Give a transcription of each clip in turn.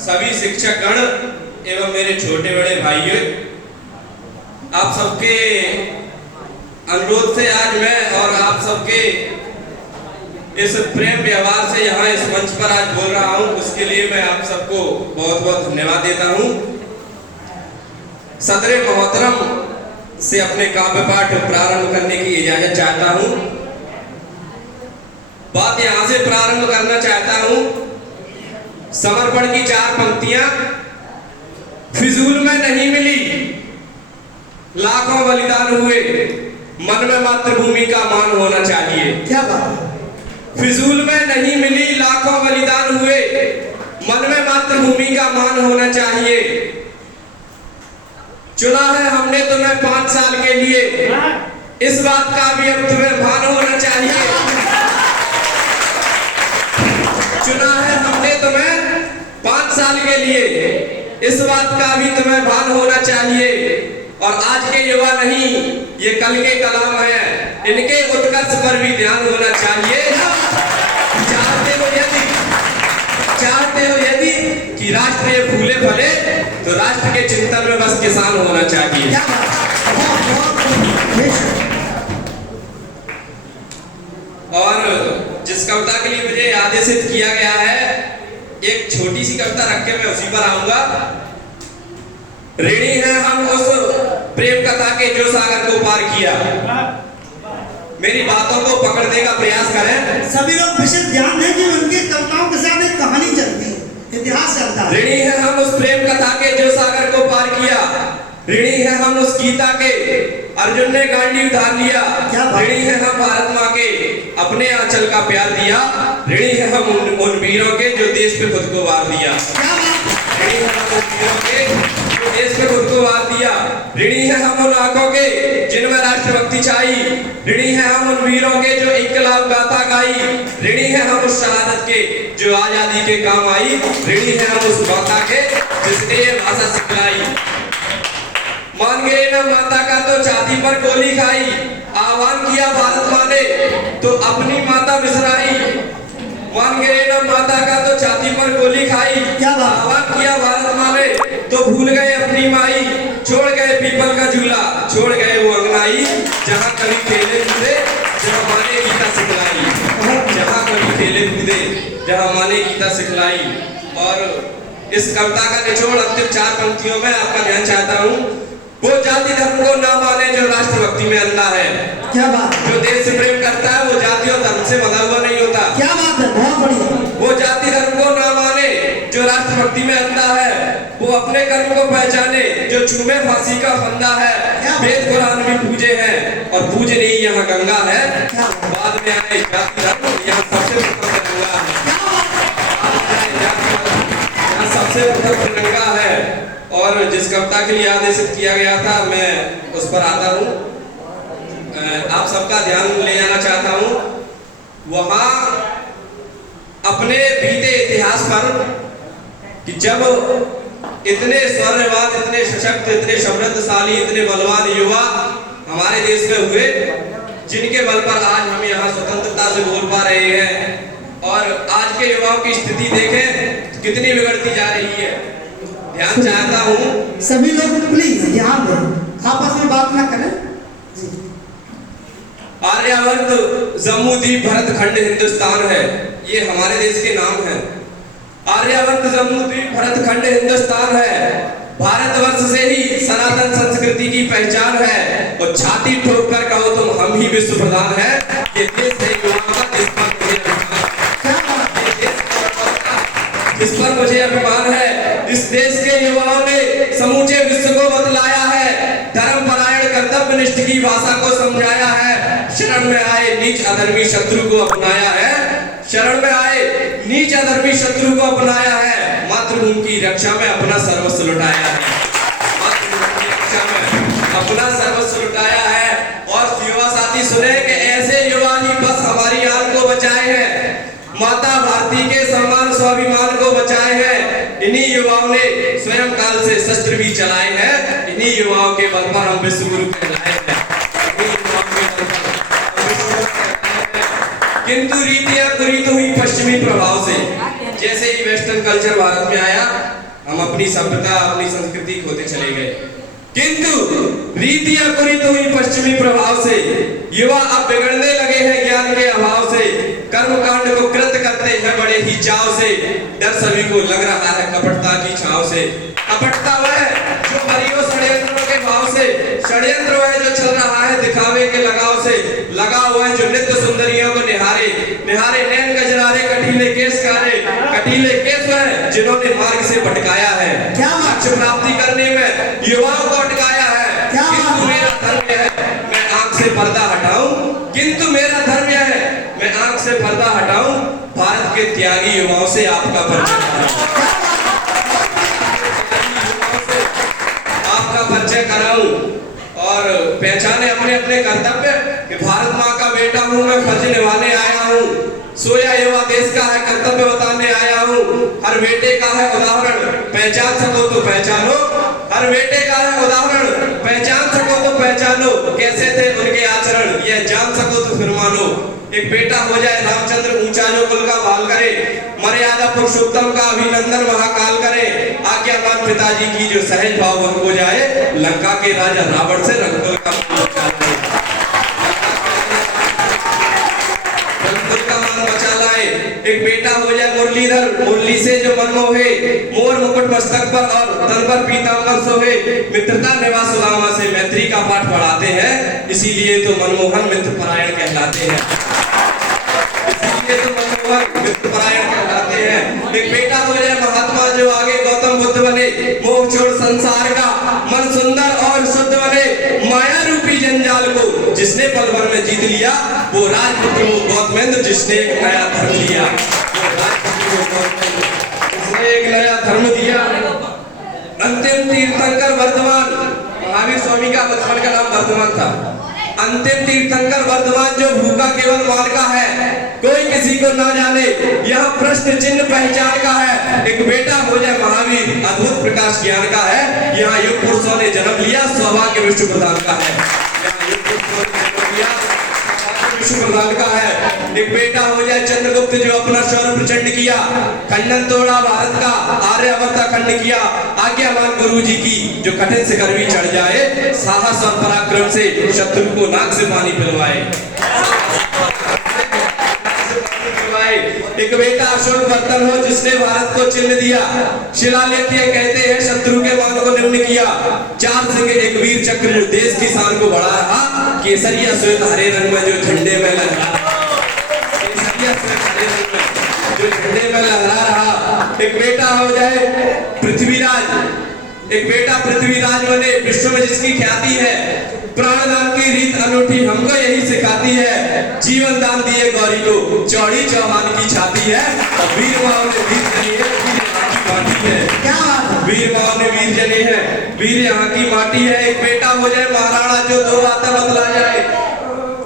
सभी शिक्षकगण एवं मेरे छोटे बड़े भाइयों, आप सबके अनुरोध से आज मैं और आप सबके इस प्रेम व्यवहार से यहाँ इस मंच पर आज बोल रहा हूँ, उसके लिए मैं आप सबको बहुत बहुत धन्यवाद देता हूँ। सदरे मोहतरम से अपने काव्य पाठ प्रारंभ करने की इजाजत चाहता हूँ। बात यहाँ से प्रारंभ करना चाहता हूँ। समर्पण की 4 पंक्तियां फिजूल में नहीं मिली, लाखों बलिदान हुए, मन में मातृभूमि का मान होना चाहिए। क्या बात है? फिजूल में नहीं मिली, लाखों बलिदान हुए, मन में मातृभूमि का मान होना चाहिए। चुना है हमने तुम्हें 5 साल के लिए, इस बात का भी अब तुम्हें भान होना चाहिए। चुना है हमने तुम्हें 5 साल के लिए, इस बात का भी तुम्हें भान होना चाहिए। और आज के युवा नहीं, ये कल के कलाम है, इनके उत्कर्ष पर भी ध्यान होना चाहिए। चाहते हो यदि कि राष्ट्र ये फूले फले, तो राष्ट्र के चिंतन में बस किसान होना चाहिए। और जिस कविता के लिए मुझे आदेशित किया गया है, एक छोटी सी कविता रख के मैं उसी पर आऊंगा। ऋणी हैं हम उस प्रेम कथा के जो सागर को पार किया। मेरी बातों को पकड़ने का प्रयास करें। सभी लोग विशेष ध्यान दें कि उनकी कविताओं के साथ एक कहानी चलती है, इतिहास चलता है। ऋणी हैं हम उस प्रेम कथा के जो सागर को पार किया। ऋणी हैं हम उस गीता के अर्जुन ने गांडी उधार लिया। ऋणी हैं हम भारत माँ के अपने आंचल का प्यार दिया। ऋणी हैं हम उन वीरों के जो देश पे खुद को वार दिया। ऋणी हैं हम उन वीरों के जो देश पे खुद को वार दिया। ऋणी हैं हम उन आंखों के जिनमें राष्ट्रभक्ति छाई। ऋणी हैं हम उन वीरों के जो इनकलाब गाथा गाई। ऋणी हैं हम उस शहादत के जो आजादी के काम आई। ऋणी हैं हम उस माता के जिसने ये भाषा सिखलाई। मान गए ना माता का तो छाती पर गोली खाई। आह्वान किया भारत माँ ने तो अपनी माता बिसराई। मान गए ना माता का तो छाती पर गोली खाई। आह्वान किया भारत माँ ने तो भूल गए अपनी माई। छोड़ गए पीपल का झूला, छोड़ गए वो अंगनाई, जहाँ कभी खेले कूदे जहाँ माँ ने गीता सिखलाई। जहाँ कभी खेले कूदे जहाँ माँ ने गीता सिखलाई। और इस कविता का निचोड़ अंतिम 4 पंक्तियों में आपका ध्यान चाहता हूँ। वो जाति धर्म को ना माने जो राष्ट्रभक्ति में अंधा है। क्या बात? जो देश से प्रेम करता है वो जाति और धर्म से बंधा हुआ नहीं होता। क्या बात है? बहुत बढ़िया। वो जाति धर्म को ना माने जो राष्ट्रभक्ति में अंधा है। वो अपने कर्म को पहचाने जो चूमे फांसी का फंदा है। वेद कुरान भी पूजे हैं और पूज नहीं यहाँ गंगा है। बाद में आए जाति धर्म, यहाँ सबसे प्रथम तिरंगा है। यहाँ सबसे प्रथम तिरंगा है। और जिस कविता के लिए आदेशित किया गया था, मैं उस पर आता हूँ। आप सबका ध्यान ले जाना चाहता हूँ वहाँ अपने बीते इतिहास पर कि जब इतने स्वर्णवान, इतने सशक्त, इतने समृद्धशाली, इतने बलवान युवा हमारे देश में हुए, जिनके बल पर आज हम यहाँ स्वतंत्रता से बोल पा रहे हैं। और आज के युवाओं की स्थिति देखें तो कितनी बिगड़ती जा रही है। ध्यान चाहता हूँ सभी लोग प्लीज ध्यान दें, आपस में बात ना करें। आर्यावर्त, जम्मूद्वीप, भरतखंड हिंदुस्तान है, ये हमारे देश के नाम है। आर्यावर्त, जम्मूद्वीप, भरतखंड हिंदुस्तान है। भारतवर्ष से ही सनातन संस्कृति की पहचान है। और छाती ठोक कर कहो तुम हम ही विश्व प्रधान है। ये देश है युवाओं का, जिस पर मुझे अभिमान है। इस देश के युवाओं ने समूचे विश्व को बतलाया है। धर्म परायण कर्तव्यनिष्ठ की भाषा को समझाया है। शरण में आए नीच अधर्मी शत्रु को अपनाया है। शरण में आए नीच अधर्मी शत्रु को अपनाया है। मातृभूमि की रक्षा में अपना सर्वस्व लुटाया है। मातृभूमि की रक्षा में अपना सर्वस्व लुटाया है। और युवा साथी सुने कि ऐसे युवा ही बस हमारी आन को बचाए हैं। माता भारती के सम्मान स्वाभिमान को बचाए हैं। इन्हीं युवाओं ने स्वयं काल से शस्त्र भी चलाए हैं। इन्हीं युवाओं के बल पर हम विश्व गुरु कहलाए हैं। किंतु रीतियां कुरीत हुई पश्चिमी प्रभाव से। जैसे ही वेस्टर्न कल्चर कल्चर भारत में आया, हम अपनी सभ्यता अपनी संस्कृति खोते चले गए। किंतु रीतियां कुरीत हुई पश्चिमी प्रभाव से युवा अब बिगड़ने लगे हैं ज्ञान के अभाव से, कर्मकांड को कृत करते हैं बड़े ही चाव से। डर सभी को लग रहा है कपटता की छाव से। कपटता वह जो परियो षड्यंत्रों के भाव से, षड्यंत्र वह जो चल रहा है दिखावे के लगाव से, लगा हुआ है जो नित्य सुंदरियों को निहारे, निहारे नैन गजरारे कटीले केस कारे, कटीले केस वह जिन्होंने मार्ग से भटकाया है, क्या लक्ष्य प्राप्ति करने में युवाओं को अटकाया है। किंतु मेरा धर्म है मैं आंख से पर्दा हटाऊं, किंतु मेरा धर्म है मैं आंख से पर्दा हटाऊं, भारत के त्यागी युवाओं से आपका परिचय कराऊं और पहचाने अपने अपने कर्तव्य कि भारत माँ का बेटा हूँ मैं, फर्ज निभाने आया हूँ। सोया युवा देश का है कर्तव्य बताने आया हूँ। हर बेटे का है उदाहरण पहचान सको तो पहचानो, हर बेटे का है उदाहरण पहचान सको तो पहचानो, कैसे थे उनके आचरण यह जान सको तो फिर मानो। एक बेटा हो जाए रामचंद्र ऊंचा जो कुल का भाल करे, मर्यादा पुरुषोत्तम का अभिनंदन महाकाल करे, आज्ञामान पिताजी की जो सहज भाव हो जाए, लंका के राजा रावण से रंगकुल का बचा लाए। एक बेटा हो जाए मुरलीधर, मुरली से जो मन मोहे, मोर मुकुट मस्तक पर और तन पर पीतांबर सोहे, मित्रता निभा सुदामा से मैत्री का पाठ पढ़ाते हैं, इसीलिए तो मनमोहन मित्र परायण कहलाते हैं, इसीलिए तो मनमोहन मित्र परायण कहलाते हैं। एक बेटा हो जाए महात्मा जो आगे गौतम बुद्ध बने, मोह छोड़ संसार का मन सुंदर और शुद्ध बने, माया रूपी जंजाल को जिसने पल भर में जीत लिया, वो राजपुत्र वो गौतमेंद्र जिसने एक नया धर्म लिया, जिसने एक नया धर्म दिया। अंतिम तीर्थंकर वर्धमान, महावीर स्वामी का बचपन का नाम वर्धमान था। अंतिम तीर्थंकर वर्धमान जो भूखा केवल मान का है, कोई किसी को ना जाने, यह प्रश्न चिन्ह पहचान का है। एक बेटा हो जाए महावीर अद्भुत प्रकाश ज्ञान का है, यहाँ युग पुरुषों ने जन्म लिया सौभाग्य विष्णु प्रधान का है, यहाँ युग पुरुषों ने जन्म लिया विष्णु प्रधान का है। एक बेटा हो जाए चंद्रगुप्त जो अपना शौर्य प्रचंड किया, खंडन तोड़ा भारत का, आर्यावर्त खंड किया, आज्ञामान गुरु जी की जो कठिन शिखर भी चढ़ जाए, साहस और पराक्रम से शत्रु को नाक से पानी पिलवाए। एक बेटा अशोक बर्तन हो जिसने भारत को चिन्ह दिया, शिलालेख कहते हैं शत्रु के मान को निम्न किया, चार सिंह एक वीर चक्र जो देश की शान को बढ़ा रहा, केसरिया श्वेत हरे रंग में जो झंडे में लहरा, केसरिया श्वेत हरे रंग में जो झंडे में लहरा रहा। एक बेटा हो जाए पृथ्वीराज, एक बेटा पृथ्वीराज बने विश्व में जिसकी ख्याति है, प्राणदान की रीत अनूठी हमको यही सिखाती है, जीवन दान दिए गौरी को चौड़ी चौहान की छाती है, वीर माओ ने वीर जनी है, वीर यहाँ की माटी है, क्या वीर माओ ने वीर जनी है, वीर यहाँ की माटी है। एक बेटा हो जाए महाराणा जो दो बातें बतला जाए,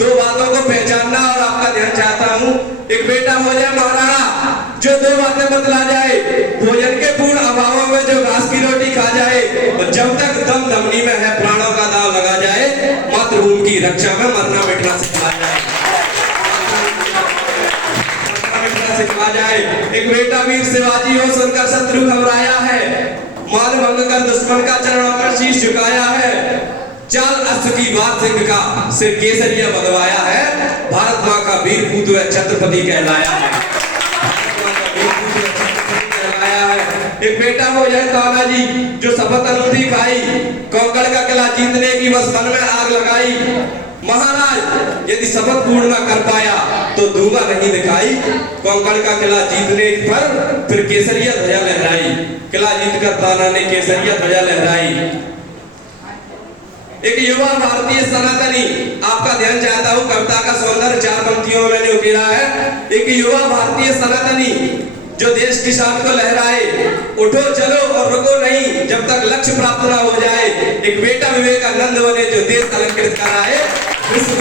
दो बातों को पहचानना और आपका ध्यान चाहता हूँ। एक बेटा हो जाए महाराणा जो दो बातें बतला जाए, भोजन के पूर्ण अभावों में जो घास की रोटी खा जाए, और जब तक दम धमनी में है प्राणों का दाव लगा जाए, मातृभूमि की रक्षा में मरना मिटना सिखा जाए, सिखा जाए। एक बेटा वीर शिवाजी हो सुनकर शत्रु घबराया है, मान भंग कर दुश्मन का चरणों पर शीश झुकाया है, चाल अस्त्र की बात सिंह का सिर केसरिया बंधवाया है, भारत माँ का वीर पूत व छत्रपति कहलाया है, एक बेटा हो जाए तानाजी जो शपथ अनूठी खाई, कोंकण का किला जीतने की बस मन में आग लगाई, महाराज यदि शपथ पूर्ण न कर पाया तो दूंगा नहीं दिखाई, कोंकण का किला जीतने पर फिर केसरिया ध्वजा लहराई, किला जीतकर ताना ने केसरिया ध्वजा लहराई। एक युवा भारतीय सनातनी, आपका ध्यान चाहता हूँ, कविता का सौंदर्य चार पंक्तियों में मैंने उकेरा है। एक युवा भारतीय सनातनी जो देश की शान को लहराए, उठो चलो और रुको नहीं जब तक लक्ष्य प्राप्त ना हो जाए, एक बेटा विवेकानंद बने जो देश अलंकृत कराए, विश्व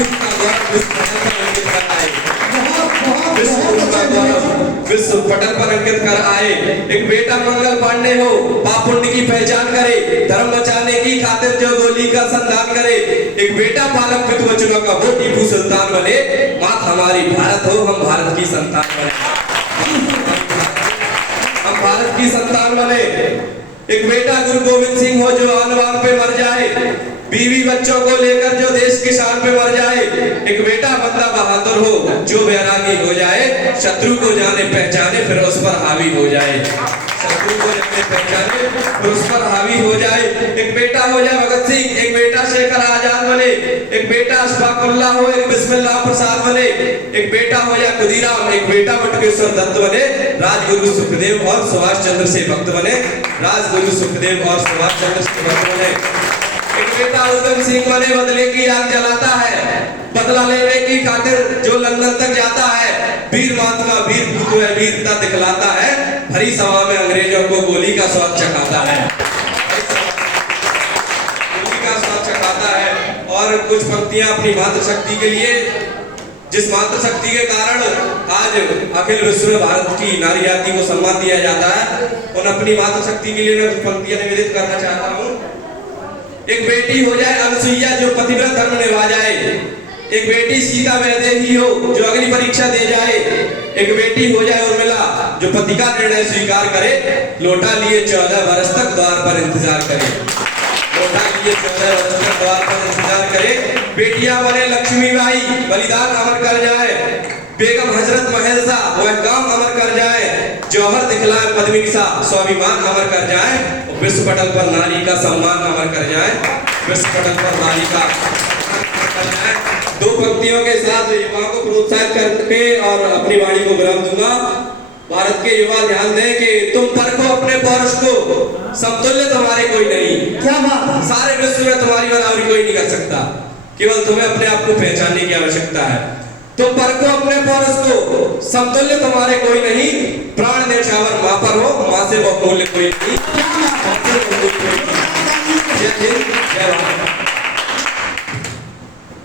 गुरु का गौरव विश्व पटल पर अंकित कर आए। एक बेटा मंगल पांडे हो, पाप पुण्य की पहचान करे, धर्म बचाने की खातिर जो गोली का संधान करे, एक बेटा पालक पितृवचनों का वो टीपू सुल्तान बने, मात हमारी भारत हो हम भारत की संतान बने, हम भारत की संतान बने। एक बेटा गुरु गोविंद सिंह हो जो आन-बान पे मर जाए, बीवी बच्चों को लेकर जो देश की शान पे मर जाए। एक बेटा बंदा बहादुर हो जो बैरागी हो जाए, शत्रु को जाने पहचाने फिर उस पर हावी हो जाए। शत्रु को जाने पहचाने फिर उस पर हावी हो जाए। एक बेटा हो जाए भगत सिंह, एक बेटा शेखर आजाद बने, एक बेटा अशफाकुल्लाह हो, एक बिस्मिल्लाह प्रसाद बने, एक बेटा हो जाए खुदीराम, एक बेटा बटुकेश्वर दत्त बने, राजगुरु सुखदेव और सुभाष चंद्र से भक्त बने, राजगुरु सुखदेव और सुभाष चंद्र से भक्त बने। एक बेटा उधम सिंह बने, बदले की आग जलाता है, बदला लेने की खातिर जो लंदन तक जाता है, वीर महात्मा वीर पूत है, वीरता दिखलाता है, भरी सभा में अंग्रेजों को गोली का स्वाद चखाता है, गोली का स्वाद चखाता है। और कुछ पंक्तियां अपनी मातृशक्ति के लिए, जिस मातृशक्ति के कारण आज अखिल विश्व में भारत की नारी जाति को सम्मान दिया जाता है, उन अपनी मातृशक्ति के लिए मैं कुछ पंक्तियां निवेदित करना चाहता हूँ। एक बेटी हो जाए अनसुईया जो पतिव्रत धर्म निभा जाए, एक बेटी सीता वैदेही हो जो अग्नि परीक्षा दे जाए, एक बेटी हो जाए उर्मिला जो पति का निर्णय स्वीकार करे, लोटा लिए 14 बरस तक द्वार पर इंतजार करे, लोटा लिए 14 बरस तक द्वार पर इंतजार करे। बेटियां बने लक्ष्मीबाई, बलिदान अमर कर जाए, बेगम हजरत महलसा वह काम अमर कर जाए, जौहर दिखलाए पद्मिनी सा स्वाभिमान अमर कर जाए, विश्व पटल पर नारी का सम्मान अमर कर जाए, विश्व पटल पर नारी का कर जाए। दो पंक्तियों के साथ युवाओं को प्रोत्साहित करके और अपनी वाणी को विराम दूंगा। भारत के युवा ध्यान दें कि तुम परखो अपने पौरुष को, समतुल्य तुम्हारे कोई नहीं। क्या बात है? सारे विश्व में तुम्हारी बराबरी कोई नहीं कर सकता, केवल तुम्हें अपने आप को पहचानने की आवश्यकता है। तुम परखो अपने पौरुष को, समतुल्य तुम्हारे कोई नहीं, प्राण न्यौछावर मां पर हो, मां से बहुमूल्य कोई नहीं। जय हिंद, जय भारत।